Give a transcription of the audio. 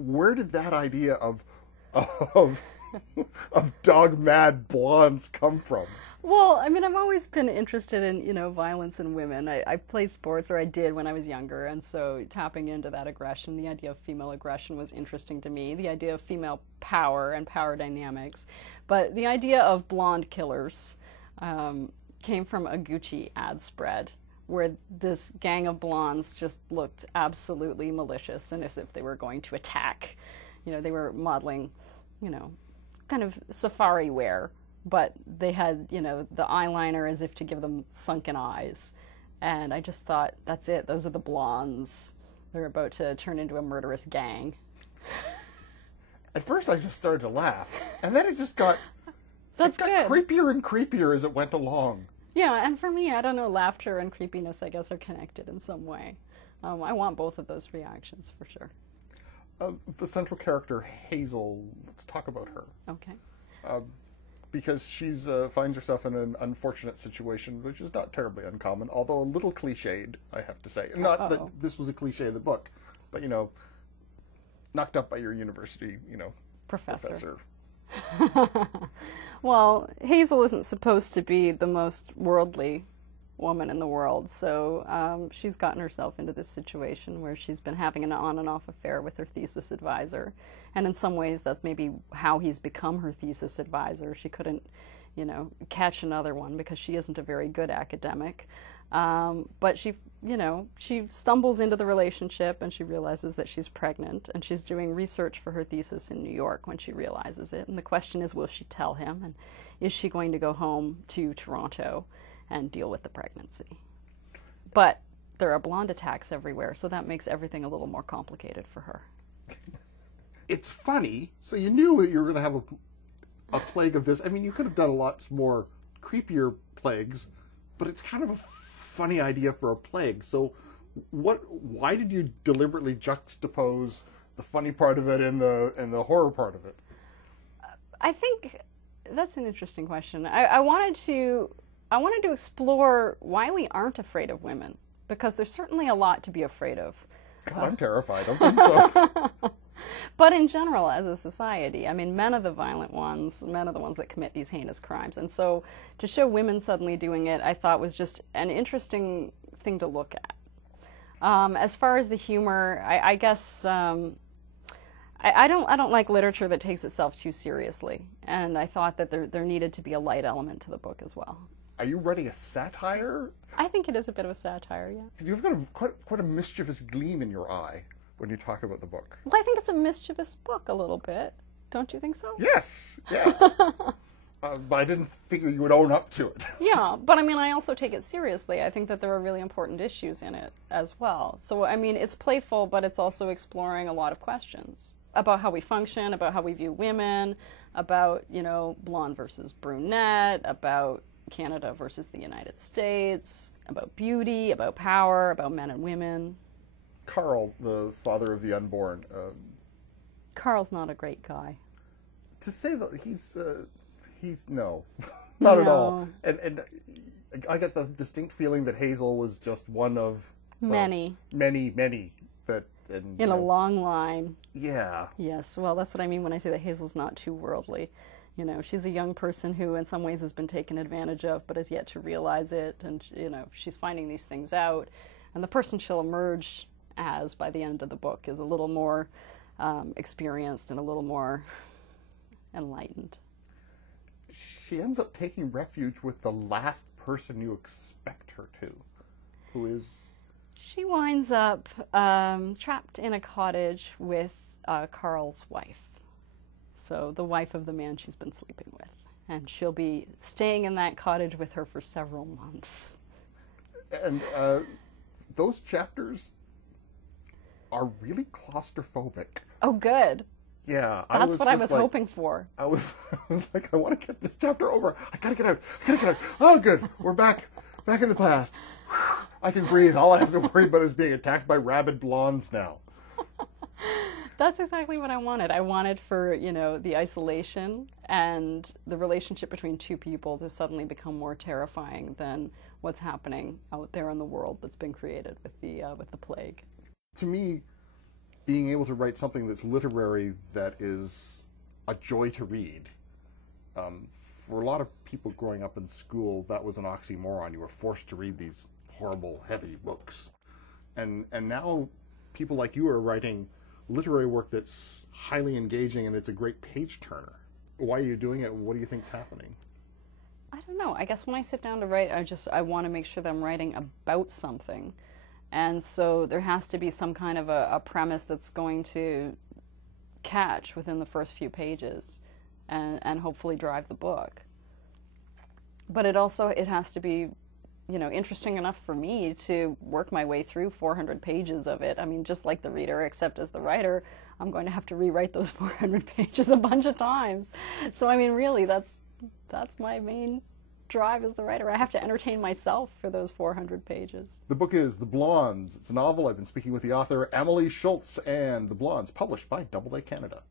where did that idea of of dog-mad blondes come from? Well, I mean, I've always been interested in, violence in women. I played sports, or I did when I was younger, and so tapping into that aggression, the idea of female aggression was interesting to me, the idea of female power and power dynamics. But the idea of blonde killers came from a Gucci ad spread where this gang of blondes just looked absolutely malicious and as if they were going to attack. They were modeling, kind of safari wear, but they had, the eyeliner as if to give them sunken eyes. And I just thought, that's it. Those are the blondes. They're about to turn into a murderous gang. At first I just started to laugh, and then it just got, That's it got good. creepier and creepier as it went along. Yeah, and for me, I don't know, laughter and creepiness, I guess, are connected in some way. I want both of those reactions, for sure. The central character, Hazel, let's talk about her. Okay. Because she's finds herself in an unfortunate situation, which is not terribly uncommon, although a little cliched, I have to say. Not that this was a cliche in the book, but, knocked up by your university, professor. Well, Hazel isn't supposed to be the most worldly woman in the world, so she's gotten herself into this situation where she's been having an on and off affair with her thesis advisor, and in some ways that's maybe how he's become her thesis advisor. She couldn't, catch another one because she isn't a very good academic, but she stumbles into the relationship and she realizes that she's pregnant, and she's doing research for her thesis in New York when she realizes it, and the question is, will she tell him, and is she going to go home to Toronto and deal with the pregnancy? But there are blonde attacks everywhere, so that makes everything a little more complicated for her. It's funny, so you knew that you were going to have a plague of this. I mean, you could have done lots more creepier plagues, but it's kind of a funny idea for a plague. So why did you deliberately juxtapose the funny part of it and the horror part of it? I think that's an interesting question. I wanted to explore why we aren't afraid of women, because there's certainly a lot to be afraid of. God, I'm terrified. I don't think so. But in general, as a society, I mean, men are the violent ones. Men are the ones that commit these heinous crimes. And so to show women suddenly doing it, I thought was just an interesting thing to look at. As far as the humor, I guess I don't like literature that takes itself too seriously. And I thought that there needed to be a light element to the book as well. Are you writing a satire? I think it is a bit of a satire, yeah. You've got quite a mischievous gleam in your eye when you talk about the book. Well, I think it's a mischievous book a little bit. Don't you think so? Yes, yeah. But I didn't figure you would own up to it. Yeah, but I mean, I also take it seriously. I think that there are really important issues in it as well. So, I mean, it's playful, but it's also exploring a lot of questions about how we function, about how we view women, about, blonde versus brunette, about Canada versus the United States, about beauty, about power, about men and women. Carl, the father of the unborn. Carl's not a great guy. To say that he's no, not at all. And I get the distinct feeling that Hazel was just one of many that. And, in a long line. Yeah. Yes, well, that's what I mean when I say that Hazel's not too worldly. She's a young person who in some ways has been taken advantage of but has yet to realize it, and, she's finding these things out. And the person she'll emerge as by the end of the book is a little more experienced and a little more enlightened. She ends up taking refuge with the last person you expect her to, who is... She winds up trapped in a cottage with Carl's wife. So the wife of the man she's been sleeping with. And she'll be staying in that cottage with her for several months. And those chapters are really claustrophobic. Oh, good. Yeah. That's what I was hoping for. I was like, I want to get this chapter over. I gotta get out. Oh, good. We're back in the past. I can breathe. All I have to worry about is being attacked by rabid blondes now. That's exactly what I wanted. I wanted for, the isolation and the relationship between two people to suddenly become more terrifying than what's happening out there in the world that's been created with the plague. To me, being able to write something that's literary that is a joy to read. For a lot of people growing up in school, that was an oxymoron. You were forced to read these horrible, heavy books. And now people like you are writing literary work that's highly engaging and it's a great page turner. Why are you doing it and what do you think's happening? I don't know. I guess when I sit down to write, I want to make sure that I'm writing about something. And so there has to be some kind of a premise that's going to catch within the first few pages and hopefully drive the book. But it has to be, interesting enough for me to work my way through 400 pages of it. I mean, just like the reader, except as the writer, I'm going to have to rewrite those 400 pages a bunch of times. So, I mean, really, that's my main drive as the writer. I have to entertain myself for those 400 pages. The book is The Blondes. It's a novel. I've been speaking with the author, Emily Schultz, and The Blondes, published by Doubleday Canada.